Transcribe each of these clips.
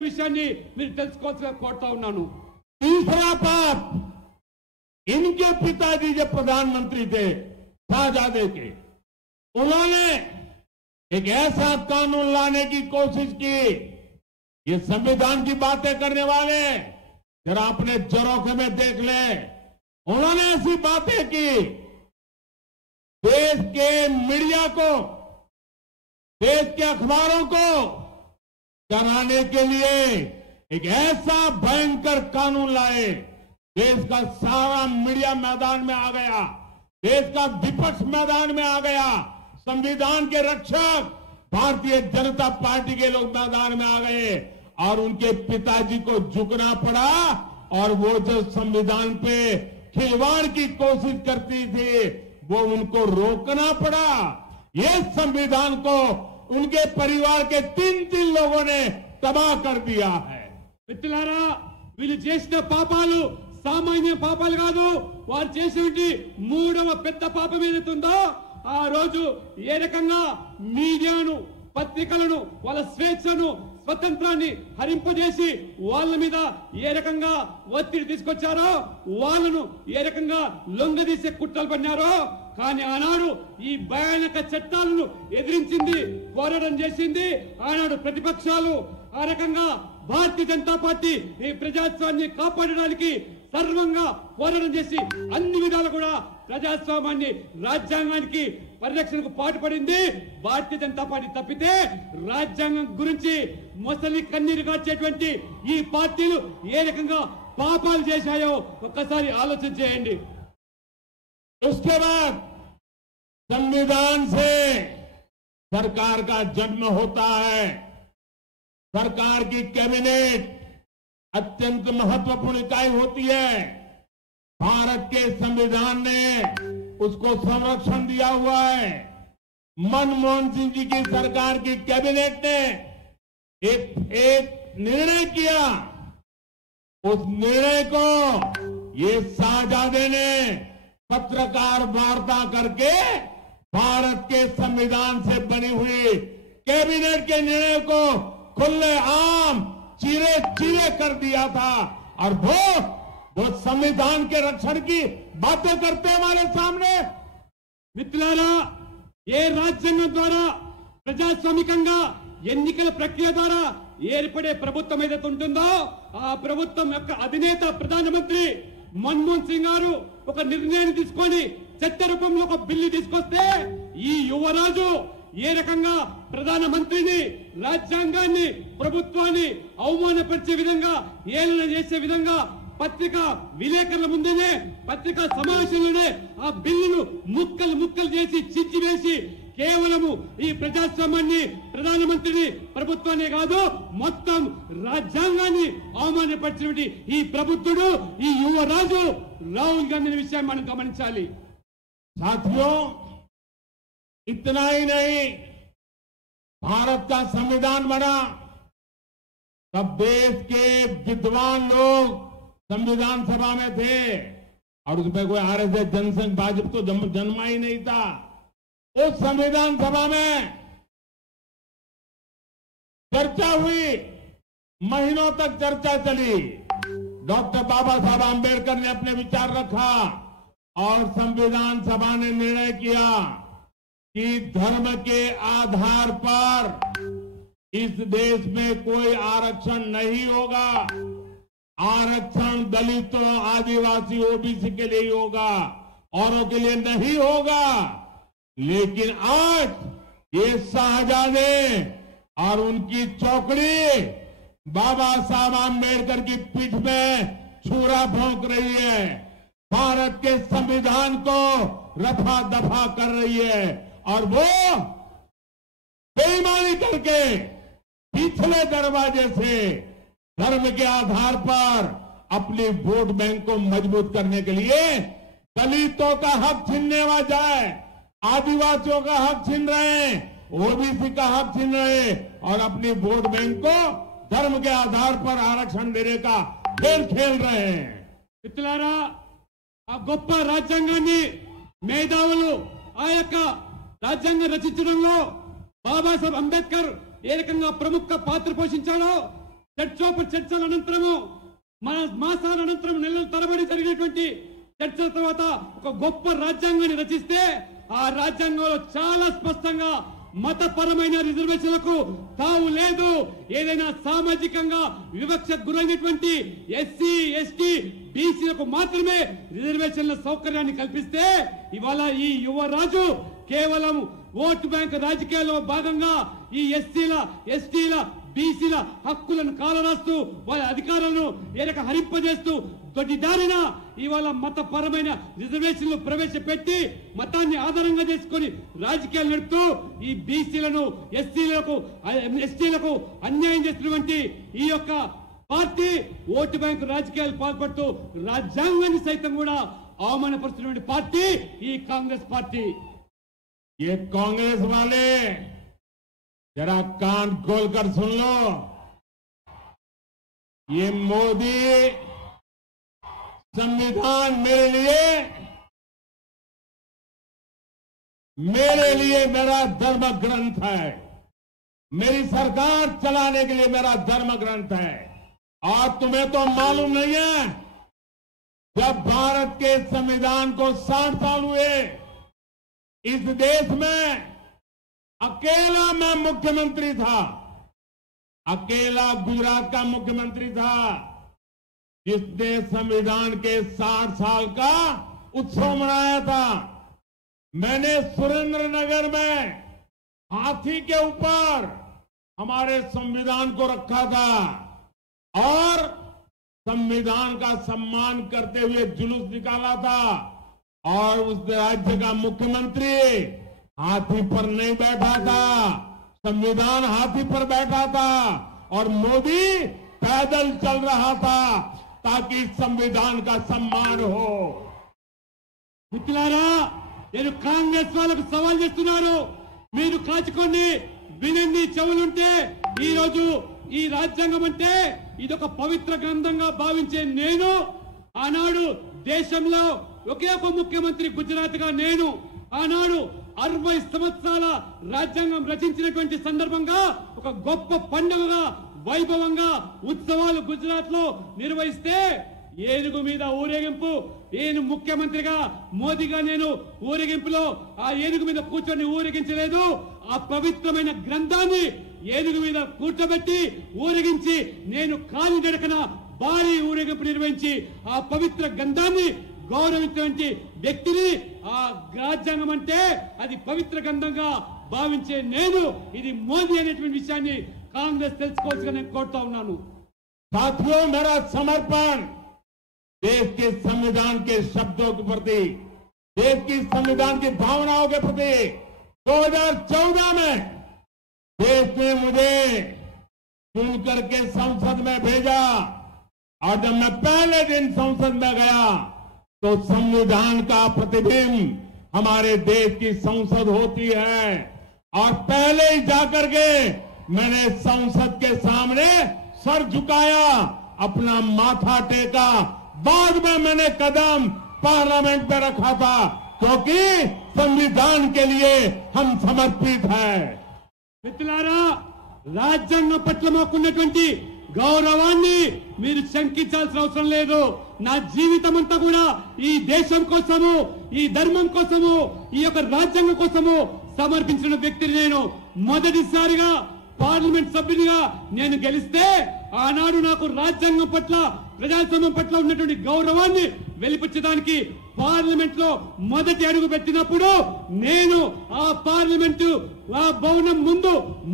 విషయాన్ని మీరు తెలుసుకోవాల్సిన కోరుతా ఉన్నాను। तीसरा पाप, इनके पिताजी जब प्रधानमंत्री थे शाहजादे के, उन्होंने एक ऐसा कानून लाने की कोशिश की, ये संविधान की बातें करने वाले जरा अपने झरोखे में देख ले, उन्होंने ऐसी बातें की, देश के मीडिया को, देश के अखबारों को डराने के लिए एक ऐसा भयंकर कानून लाए, देश का सारा मीडिया मैदान में आ गया, देश का विपक्ष मैदान में आ गया, संविधान के रक्षक भारतीय जनता पार्टी के लोग मैदान में आ गए और उनके पिताजी को झुकना पड़ा और वो जो संविधान पे खिलवाड़ की कोशिश करती थी वो उनको रोकना पड़ा। ये संविधान को उनके परिवार के 3 लोगों ने तबाह कर दिया है। మిత్రులారా, వీళ్ళు చేసిన పాపాలు సామాన్య పాపాలు కాదు, వారు చేసినటువంటి 3వ పెద్ద పాపం ఏదైతే ఉందో ఆ రోజు ఏ రకంగా మీడియాను, పత్రికలను, వాళ్ళ స్వేచ్ఛను, స్వతంత్రాన్ని హరింపజేసి వాళ్ళ మీద ఏ రకంగా ఒత్తిడి తీసుకొచ్చారో, వాళ్ళను ఏ రకంగా లొంగదీసే కుట్రలు పన్నారో, కానీ ఆనాడు ఈ భయానక చట్టాలను ఎదిరించింది, పోరాటం చేసింది ఆనాడు ప్రతిపక్షాలు। ఆ రకంగా భారతీయ జనతా పార్టీ ఈ ప్రజాస్వామ్యాన్ని కాపాడడానికి సర్వంగా పోరాటం చేసి అన్ని విధాలు కూడా ప్రజాస్వామ్యాన్ని, రాజ్యాంగానికి పరిరక్షణకు పాటుపడింది భారతీయ జనతా పార్టీ తప్పితే రాజ్యాంగం గురించి మొసలి కన్నీరు కార్చేటువంటి ఈ పార్టీలు ఏ రకంగా పాపాలు చేశాయో ఒక్కసారి ఆలోచన చేయండి। उसके बाद संविधान से सरकार का जन्म होता है। सरकार की कैबिनेट अत्यंत महत्वपूर्ण इकाई होती है। भारत के संविधान ने उसको संरक्षण दिया हुआ है। मनमोहन सिंह जी की सरकार की कैबिनेट ने एक निर्णय किया, उस निर्णय को ये शाहजादे ने पत्रकार वार्ता करके भारत के संविधान से बनी हुई कैबिनेट के निर्णय को खुले आम चीरे चीरे कर दिया था और वो संविधान के रक्षण की बातें करते हमारे सामने। మిత్రులారా, ఏ రాజ్యాంగం ద్వారా ప్రజాస్వామికంగా ఎన్నికల ప్రక్రియ ద్వారా ఏర్పడే ప్రభుత్వం ఏదైతే ఉంటుందో ఆ ప్రభుత్వం యొక్క అధినేత ప్రధానమంత్రి మన్మోహన్ సింగ్ గారు ఒక నిర్ణయాన్ని తీసుకొని చట్ట రూపంలో ఒక బిల్లు తీసుకొస్తే ఈ యువరాజు ఏ రకంగా ప్రధానమంత్రిని, రాజ్యాంగాన్ని, ప్రభుత్వాన్ని అవమానపరిచే విధంగా, ఏలన చేసే విధంగా పత్రికా విలేకరుల ముందునే, పత్రికా సమావేశంలోనే ఆ బిల్లును ముక్కలు ముక్కలు చేసి చించివేసి కేవలము ఈ ప్రజాస్వామ్యాన్ని, ప్రధానమంత్రిని, ప్రభుత్వాన్ని కాదు మొత్తం రాజ్యాంగాన్ని అవమానపరిచినటువంటి ఈ ప్రభుత్వుడు, ఈ యువరాజు రాహుల్ గాంధీ విషయాన్ని మనం గమనించాలి। साथियों, इतना ही नहीं, भारत का संविधान बना तब देश के विद्वान लोग संविधान सभा में थे और उसमें कोई आरएसएस, जनसंघ, भाजपा तो जन्मा ही नहीं था। उस संविधान सभा में चर्चा हुई, महीनों तक चर्चा चली। डॉक्टर बाबा साहब आंबेडकर ने अपने विचार रखा और संविधान सभा ने निर्णय किया कि धर्म के आधार पर इस देश में कोई आरक्षण नहीं होगा। आरक्षण दलितों, आदिवासी, ओबीसी के लिए ही होगा, औरों के लिए नहीं होगा। लेकिन आज ये शाहजादे और उनकी चौकड़ी बाबा साहब आंबेडकर की पीठ में छुरा भोंक रही है, भारत के संविधान को रफा दफा कर रही है और वो बेईमानी करके पिछले दरवाजे से धर्म के आधार पर अपनी वोट बैंक को मजबूत करने के लिए दलितों का हक छीनने वा जाए, आदिवासियों का हक छीन रहे हैं, ओबीसी का हक छीन रहे और अपनी वोट बैंक को धर्म के आधार पर आरक्षण देने का खेल खेल रहे हैं। మిత్రులారా, ఆ గొప్ప రాజ్యాంగాన్ని మేధావులు ఆ యొక్క రాజ్యాంగం రచించడంలో బాబాసాహెబ్ అంబేద్కర్ ఏ రకంగా ప్రముఖ పాత్ర పోషించాడో చర్చల అనంతరము మన మాసాల అనంతరం నెలల తరబడి జరిగినటువంటి చర్చల తర్వాత ఒక గొప్ప రాజ్యాంగాన్ని రచిస్తే ఆ రాజ్యాంగంలో చాలా స్పష్టంగా మతపరమైన రిజర్వేషన్లకు తావు లేదు. ఏదైనా సామాజికంగా వివక్షకు గురైనటువంటి ఎస్సీ ఎస్టీ బీసీలకు మాత్రమే రిజర్వేషన్ల సౌకర్యాన్ని కల్పిస్తే ఇవాళ ఈ యువరాజు కేవలం ఓటు బ్యాంక్ రాజకీయాల్లో భాగంగా ఈ ఎస్సీల ఎస్టీల బీసీల హక్కులను కాలరాస్తూ వాళ్ళ అధికారాలను ఏరక హరింపజేస్తూ దొడ్డిదారిన ఇవాళ మతపరమైన రిజర్వేషన్లు ప్రవేశపెట్టి మతాన్ని ఆధారంగా చేసుకొని రాజకీయాలు నడుపుతూ ఈ బీసీలను ఎస్టీలకు అన్యాయం చేస్తున్నటువంటి ఈ యొక్క పార్టీ ఓటు బ్యాంకు రాజకీయాలు పాల్పడుతూ రాజ్యాంగాన్ని సైతం కూడా అవమానపరుస్తున్నటువంటి పార్టీ ఈ కాంగ్రెస్ పార్టీ. ये कांग्रेस वाले जरा कान खोलकर सुन लो, ये मोदी संविधान मेरे लिए मेरा धर्म ग्रंथ है, मेरी सरकार चलाने के लिए मेरा धर्म ग्रंथ है. और तुम्हें तो मालूम नहीं है, जब भारत के संविधान को 60 साल हुए, इस देश में अकेला मैं मुख्यमंत्री था, अकेला गुजरात का मुख्यमंत्री था जिसने संविधान के 60 साल का उत्सव मनाया था. मैंने सुरेंद्रनगर में हाथी के ऊपर हमारे संविधान को रखा था और संविधान का सम्मान करते हुए जुलूस निकाला था. और उस राज्य का मुख्यमंत्री हाथी पर नहीं बैठा था, संविधान हाथी पर बैठा था और मोदी पैदल चल रहा था ताकि संविधान का सम्मान हो. మిత్రులారా, నేను కాంగ్రెస్ వాళ్ళకు సవాల్ చేస్తున్నాను. మీరు కాచుకోండి, వినండి, చెవులుంటే. ఈ రోజు ఈ రాజ్యాంగం అంటే ఇదొక పవిత్ర గ్రంథంగా భావించే నేను ఆనాడు దేశంలో ఒకే ఒక ముఖ్యమంత్రి గుజరాత్ గా నేను ఆనాడు 60 సంవత్సరాల రాజ్యాంగం రచించినటువంటి సందర్భంగా ఒక గొప్ప పండుగగా వైభవంగా ఉత్సవాలు గుజరాత్ లో నిర్వహిస్తే ఏనుగు మీద ఊరేగింపు, నేను ముఖ్యమంత్రిగా మోదీగా నేను ఊరేగింపులో ఆ ఏనుగు మీద కూర్చొని ఊరేగించలేదు. ఆ పవిత్రమైన గ్రంథాన్ని ఏనుగు మీద కూర్చోబెట్టి ఊరేగించి నేను కాలి నడకన భారీ ఊరేగింపు నిర్వహించి ఆ పవిత్ర గ్రంథాన్ని గౌరవించినటువంటి వ్యక్తిని, ఆ రాజ్యాంగం అంటే అది పవిత్ర గ్రంథంగా భావించే నేను, ఇది మోదీ అనేటువంటి విషయాన్ని కాంగ్రెస్ తెలుసుకోవాల్సిగా నేను కోరుతా ఉన్నాను. साथियों, मेरा समर्पण देश के संविधान के शब्दों के प्रति, देश की संविधान की भावनाओं के प्रति 2014 में देश ने मुझे चुन करके संसद में भेजा और जब मैं पहले दिन संसद में गया तो संविधान का प्रतिबिंब हमारे देश की संसद होती है और पहले ही जाकर के मैंने संसद के सामने सर झुकाया, अपना माथा टेका. बाद में मैंने कदम पार्लियामेंट में रखा था क्योंकि संविधान के लिए हम समर्पित हैं. మిత్రులారా, రాజ్యాంగం పట్ల మాకున్నటువంటి గౌరవాన్ని మీరు శంకించాల్సిన అవసరం లేదు. నా జీవితం అంతా కూడా ఈ దేశం కోసము, ఈ ధర్మం కోసము, ఈ యొక్క రాజ్యాంగం కోసము సమర్పించిన వ్యక్తిని నేను. మొదటిసారిగా పార్లమెంట్ సభ్యునిగా నేను గెలిస్తే ఆనాడు నాకు రాజ్యాంగం పట్ల, ప్రజాస్వామ్యం పట్ల ఉన్నటువంటి గౌరవాన్ని వెలిపించడానికి పార్లమెంట్ లో మొదటి అడుగు పెట్టినప్పుడు నేను ఆ పార్లమెంటు ఆ భవనం ముందు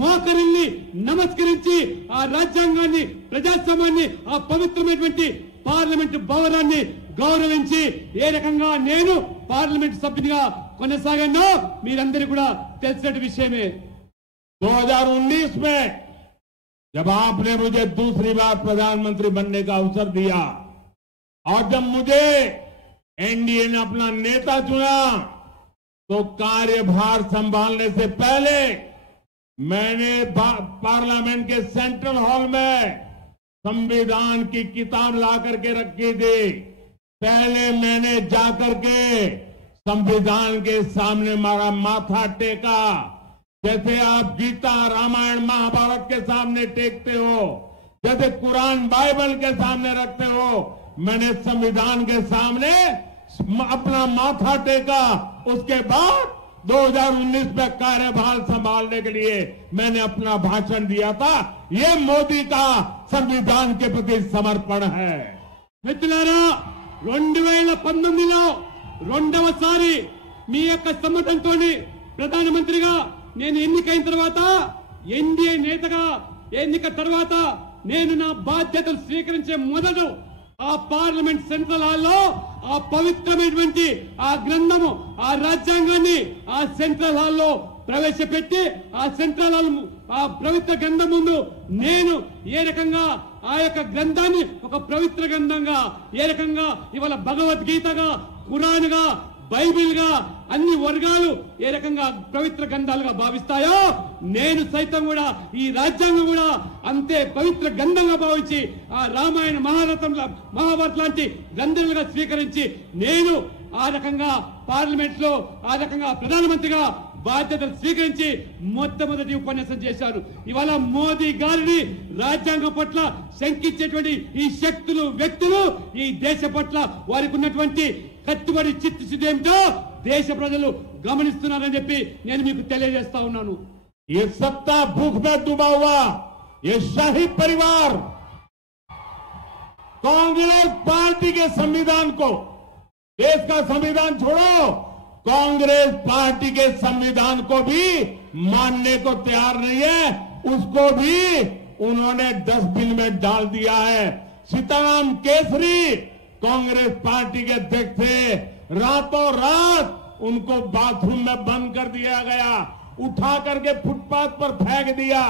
మోకరిల్లి నమస్కరించి ఆ రాజ్యాంగాన్ని, ప్రజాస్వామ్యాన్ని, ఆ పవిత్రమైనటువంటి పార్లమెంటు భవనాన్ని గౌరవించి ఏ రకంగా నేను పార్లమెంట్ సభ్యునిగా కొనసాగానో మీరందరికీ కూడా తెలిసిన విషయమే. 2019 में जब आपने मुझे दूसरी बार प्रधानमंत्री बनने का अवसर दिया और जब मुझे एनडीए ने अपना नेता चुना तो कार्यभार संभालने से पहले मैंने पार्लियामेंट के सेंट्रल हॉल में संविधान की किताब ला करके रखी थी. पहले मैंने जाकर के संविधान के सामने हमारा माथा टेका, जैसे आप गीता, रामायण, महाभारत के सामने टेकते हो, जैसे कुरान बाइबल के सामने रखते हो, मैंने संविधान के सामने अपना माथा टेका। उसके बाद 2019 में कार्यभार संभालने के लिए मैंने अपना भाषण दिया था। ये मोदी का संविधान के प्रति समर्पण है। మిత్రులారా 2019లో రెండవసారి మీ యొక్క సమ్మతంతో ప్రధానమంత్రిగా నేను ఎన్నికైన తర్వాత, ఎన్డీఏ నేతగా ఎన్నిక తర్వాత నేను నా బాధ్యతలు స్వీకరించే మొదట ఆ పార్లమెంట్ సెంట్రల్ హాల్లో ఆ పవిత్రమైనటువంటి ఆ గ్రంథము, ఆ రాజ్యాంగాన్ని ఆ సెంట్రల్ హాల్లో ప్రవేశపెట్టి ఆ సెంట్రల్ హాల్ ఆ పవిత్ర గ్రంథం ముందు నేను ఏ రకంగా ఆ యొక్క గ్రంథాన్ని ఒక పవిత్ర గ్రంథంగా, ఏ రకంగా ఇవాళ భగవద్గీతగా, ఖురాన్ గా, బైబిల్ గా అన్ని వర్గాలు ఏ రకంగా పవిత్ర గ్రంథాలుగా భావిస్తాయో, నేను సైతం కూడా ఈ రాజ్యాంగం కూడా అంతే పవిత్ర గ్రంథంగా భావించి ఆ రామాయణ మహాభారత లాంటి గ్రంథాలుగా స్వీకరించి నేను ఆ రకంగా పార్లమెంట్ లో ఆ రకంగా ప్రధానమంత్రిగా బాధ్యతలు స్వీకరించి మొట్టమొదటి ఉపన్యాసం చేశారు. ఇవాళ మోదీ గారిని రాజ్యాంగం పట్ల శంకించేటువంటి ఈ శక్తులు, వ్యక్తులు ఈ దేశ పట్ల వారికి ఉన్నటువంటి కట్టుబడి చిత్తశుద్ధి ఏమిటో దేశ ప్రజలు గమనిస్తున్నారని చెప్పి నేను మీకు తెలియజేస్తా ఉన్నాను. ये सत्ता भूख में डूबा हुआ ये शाही परिवार कांग्रेस पार्टी के संविधान को, देश का संविधान छोड़ो, कांग्रेस पार्टी के संविधान को भी मानने को तैयार नहीं है। उसको भी उन्होंने डस्टबिन में डाल दिया है। सीताराम केसरी कांग्रेस पार्टी के अध्यक्ष थे, रातों रात उनको बाथरूम में बंद कर दिया गया, उठा करके फुटपाथ पर फेंक दिया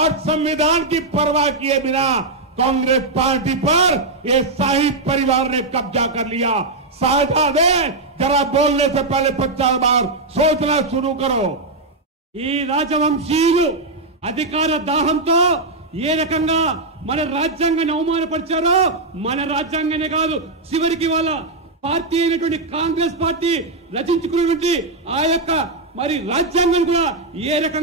और संविधान की परवाह किए बिना कांग्रेस पार्टी पर ये शाही परिवार ने कब्जा कर लिया। साझादे जरा बोलने से पहले 50 बार सोचना शुरू करो। ఈ రాజవంశీయులు అధికార దాహంతో ఏ రకంగా మన రాజ్యాంగాన్ని అవమానపరిచారో, మన రాజ్యాంగానే కాదు చివరికి వాళ్ళ పార్టీ అయినటువంటి కాంగ్రెస్ పార్టీ రచించుకున్నటువంటి ఆ యొక్క మరి రాజ్యాంగాన్ని కూడా ఏ రకంగా